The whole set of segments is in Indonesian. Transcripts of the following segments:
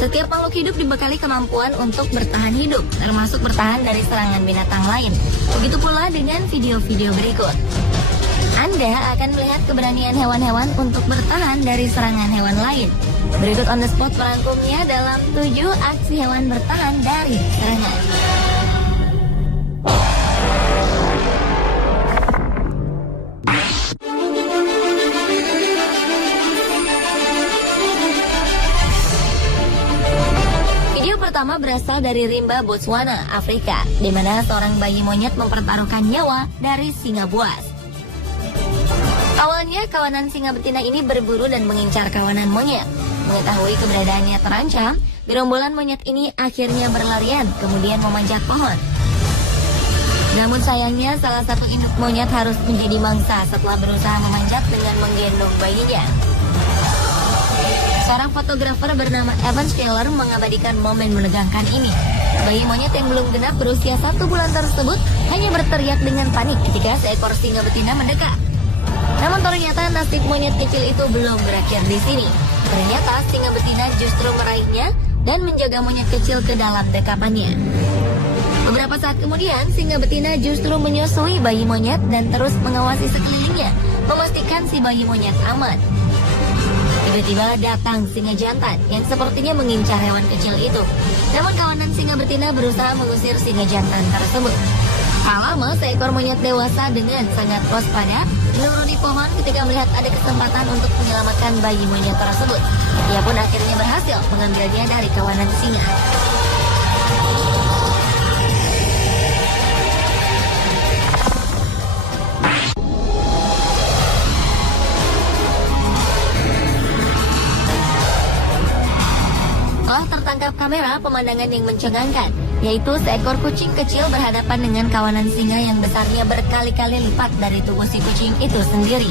Setiap makhluk hidup dibekali kemampuan untuk bertahan hidup, termasuk bertahan dari serangan binatang lain. Begitu pula dengan video-video berikut. Anda akan melihat keberanian hewan-hewan untuk bertahan dari serangan hewan lain. Berikut on the spot merangkumnya dalam 7 aksi hewan bertahan dari serangan. Video pertama berasal dari rimba Botswana, Afrika, di mana seorang bayi monyet mempertaruhkan nyawa dari singa buas. Awalnya, kawanan singa betina ini berburu dan mengincar kawanan monyet. Mengetahui keberadaannya terancam, gerombolan monyet ini akhirnya berlarian, kemudian memanjat pohon. Namun sayangnya, salah satu induk monyet harus menjadi mangsa setelah berusaha memanjat dengan menggendong bayinya. Seorang fotografer bernama Evan Scheller mengabadikan momen menegangkan ini. Bayi monyet yang belum genap berusia 1 bulan tersebut hanya berteriak dengan panik ketika seekor singa betina mendekat. Namun ternyata nasib monyet kecil itu belum berakhir di sini. Ternyata singa betina justru meraihnya dan menjaga monyet kecil ke dalam dekapannya. Beberapa saat kemudian, singa betina justru menyusui bayi monyet dan terus mengawasi sekelilingnya, memastikan si bayi monyet aman. Tiba-tiba datang singa jantan yang sepertinya mengincar hewan kecil itu. Namun kawanan singa betina berusaha mengusir singa jantan tersebut. Tak lama, seekor monyet dewasa dengan sangat waspada menuruni pohon ketika melihat ada kesempatan untuk menyelamatkan bayi monyet tersebut. Ia pun akhirnya berhasil mengambilnya dari kawanan singa. Telah tertangkap kamera pemandangan yang mencengangkan, yaitu seekor kucing kecil berhadapan dengan kawanan singa yang besarnya berkali-kali lipat dari tubuh si kucing itu sendiri.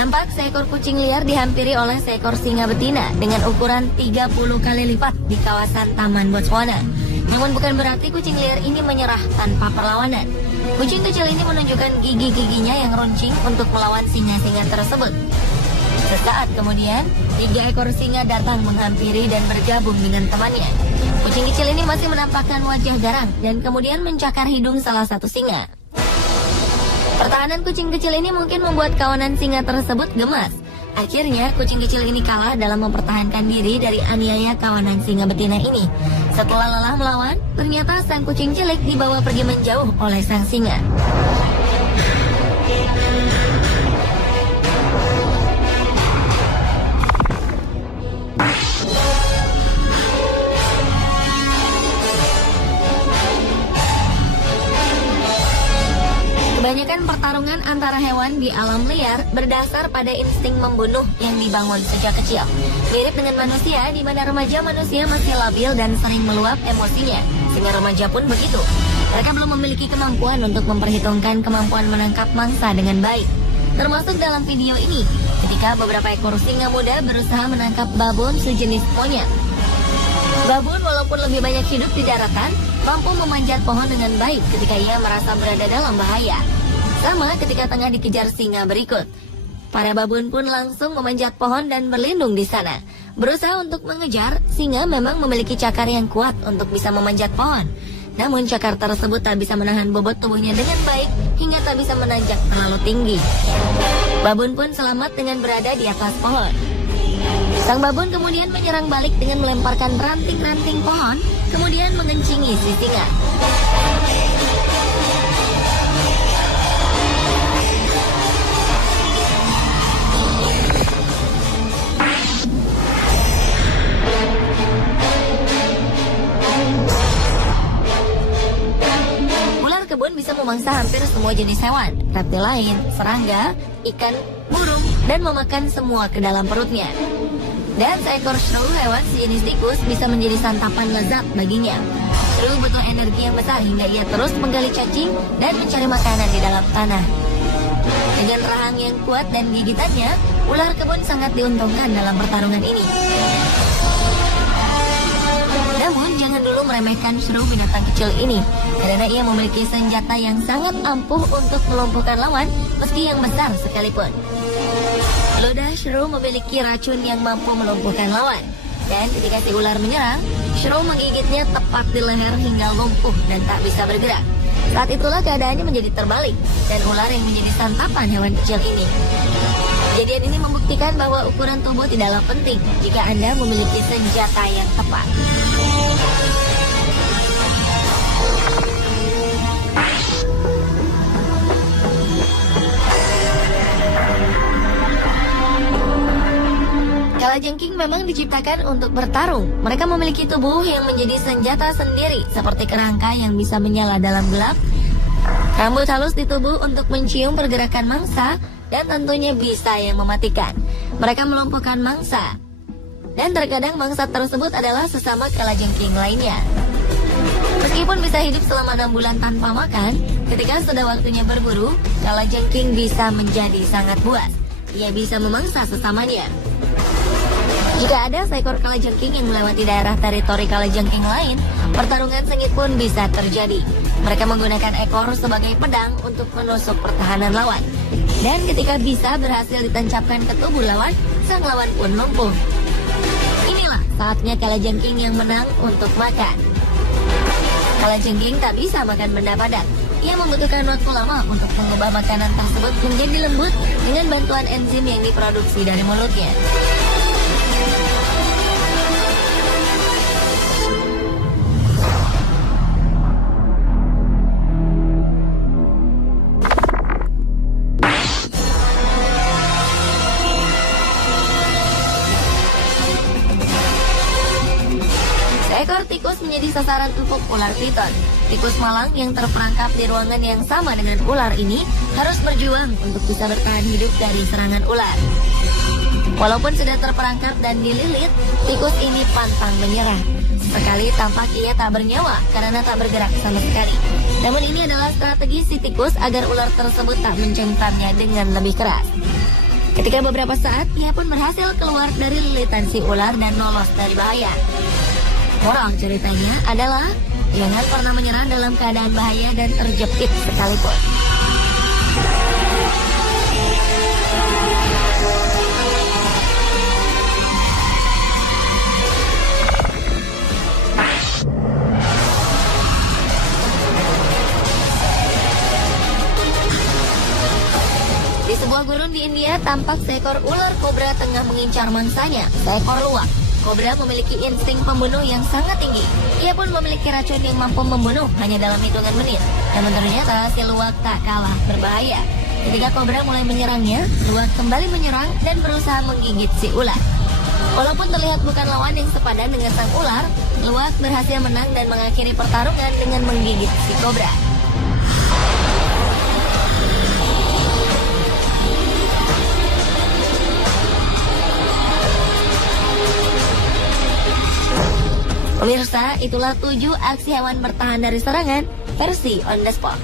Nampak seekor kucing liar dihampiri oleh seekor singa betina dengan ukuran 30 kali lipat di kawasan Taman Botswana. Namun bukan berarti kucing liar ini menyerah tanpa perlawanan. Kucing kecil ini menunjukkan gigi-giginya yang runcing untuk melawan singa-singa tersebut. Sesaat kemudian, 3 ekor singa datang menghampiri dan bergabung dengan temannya. Kucing kecil ini masih menampakkan wajah garang dan kemudian mencakar hidung salah satu singa. Pertahanan kucing kecil ini mungkin membuat kawanan singa tersebut gemas. Akhirnya, kucing kecil ini kalah dalam mempertahankan diri dari aniaya kawanan singa betina ini. Setelah lelah melawan, ternyata sang kucing cilik dibawa pergi menjauh oleh sang singa. Kebanyakan pertarungan antara hewan di alam liar berdasar pada insting membunuh yang dibangun sejak kecil. Mirip dengan manusia, di mana remaja manusia masih labil dan sering meluap emosinya. Singa remaja pun begitu. Mereka belum memiliki kemampuan untuk memperhitungkan kemampuan menangkap mangsa dengan baik. Termasuk dalam video ini, ketika beberapa ekor singa muda berusaha menangkap babon sejenis monyet. Babon walaupun lebih banyak hidup di daratan, mampu memanjat pohon dengan baik ketika ia merasa berada dalam bahaya. Sama ketika tengah dikejar singa berikut. Para babon pun langsung memanjat pohon dan berlindung di sana. Berusaha untuk mengejar, singa memang memiliki cakar yang kuat untuk bisa memanjat pohon. Namun cakar tersebut tak bisa menahan bobot tubuhnya dengan baik hingga tak bisa menanjak terlalu tinggi. Babon pun selamat dengan berada di atas pohon. Sang babon kemudian menyerang balik dengan melemparkan ranting-ranting pohon, kemudian mengencingi si singa. Ular kebun bisa memangsa hampir semua jenis hewan, reptil lain, serangga, ikan, burung, dan memakan semua ke dalam perutnya. Dan seekor shrew, hewan sejenis tikus, bisa menjadi santapan lezat baginya. Shrew butuh energi yang besar hingga ia terus menggali cacing dan mencari makanan di dalam tanah. Dengan rahang yang kuat dan gigitannya, ular kebun sangat diuntungkan dalam pertarungan ini. Namun jangan dulu meremehkan shrew, binatang kecil ini, karena ia memiliki senjata yang sangat ampuh untuk melumpuhkan lawan meski yang besar sekalipun. Ludah shrew memiliki racun yang mampu melumpuhkan lawan. Dan ketika si ular menyerang, Shrew menggigitnya tepat di leher hingga lumpuh dan tak bisa bergerak. Saat itulah keadaannya menjadi terbalik, dan ular yang menjadi santapan hewan kecil ini. Kejadian ini membuktikan bahwa ukuran tubuh tidaklah penting jika Anda memiliki senjata yang tepat. Kalajengking memang diciptakan untuk bertarung. Mereka memiliki tubuh yang menjadi senjata sendiri, seperti kerangka yang bisa menyala dalam gelap, rambut halus di tubuh untuk mencium pergerakan mangsa, dan tentunya bisa yang mematikan. Mereka melumpuhkan mangsa, dan terkadang mangsa tersebut adalah sesama kalajengking lainnya. Meskipun bisa hidup selama 6 bulan tanpa makan, ketika sudah waktunya berburu, kalajengking bisa menjadi sangat buas. Ia bisa memangsa sesamanya. Jika ada seekor kalajengking yang melewati daerah teritori kalajengking lain, pertarungan sengit pun bisa terjadi. Mereka menggunakan ekor sebagai pedang untuk menusuk pertahanan lawan. Dan ketika bisa berhasil ditancapkan ke tubuh lawan, sang lawan pun lumpuh. Inilah saatnya kalajengking yang menang untuk makan. Kalajengking tak bisa makan benda padat. Ia membutuhkan waktu lama untuk mengubah makanan tersebut menjadi lembut dengan bantuan enzim yang diproduksi dari mulutnya. Seekor tikus menjadi sasaran empuk ular piton. Tikus malang yang terperangkap di ruangan yang sama dengan ular ini harus berjuang untuk bisa bertahan hidup dari serangan ular. Walaupun sudah terperangkap dan dililit, tikus ini pantang menyerah. Sekali tampak ia tak bernyawa karena tak bergerak sama sekali. Namun ini adalah strategi si tikus agar ular tersebut tak mencengkramnya dengan lebih keras. Ketika beberapa saat, ia pun berhasil keluar dari lilitan si ular dan lolos dari bahaya. Moral ceritanya adalah jangan pernah menyerah dalam keadaan bahaya dan terjepit sekalipun. Di sebuah gurun di India tampak seekor ular kobra tengah mengincar mangsanya, seekor luwak. Kobra memiliki insting pembunuh yang sangat tinggi. Ia pun memiliki racun yang mampu membunuh hanya dalam hitungan menit. Namun ternyata si luwak tak kalah berbahaya. Ketika kobra mulai menyerangnya, luwak kembali menyerang dan berusaha menggigit si ular. Walaupun terlihat bukan lawan yang sepadan dengan sang ular, luwak berhasil menang dan mengakhiri pertarungan dengan menggigit si kobra. Pemirsa, itulah 7 aksi hewan bertahan dari serangan versi on the spot.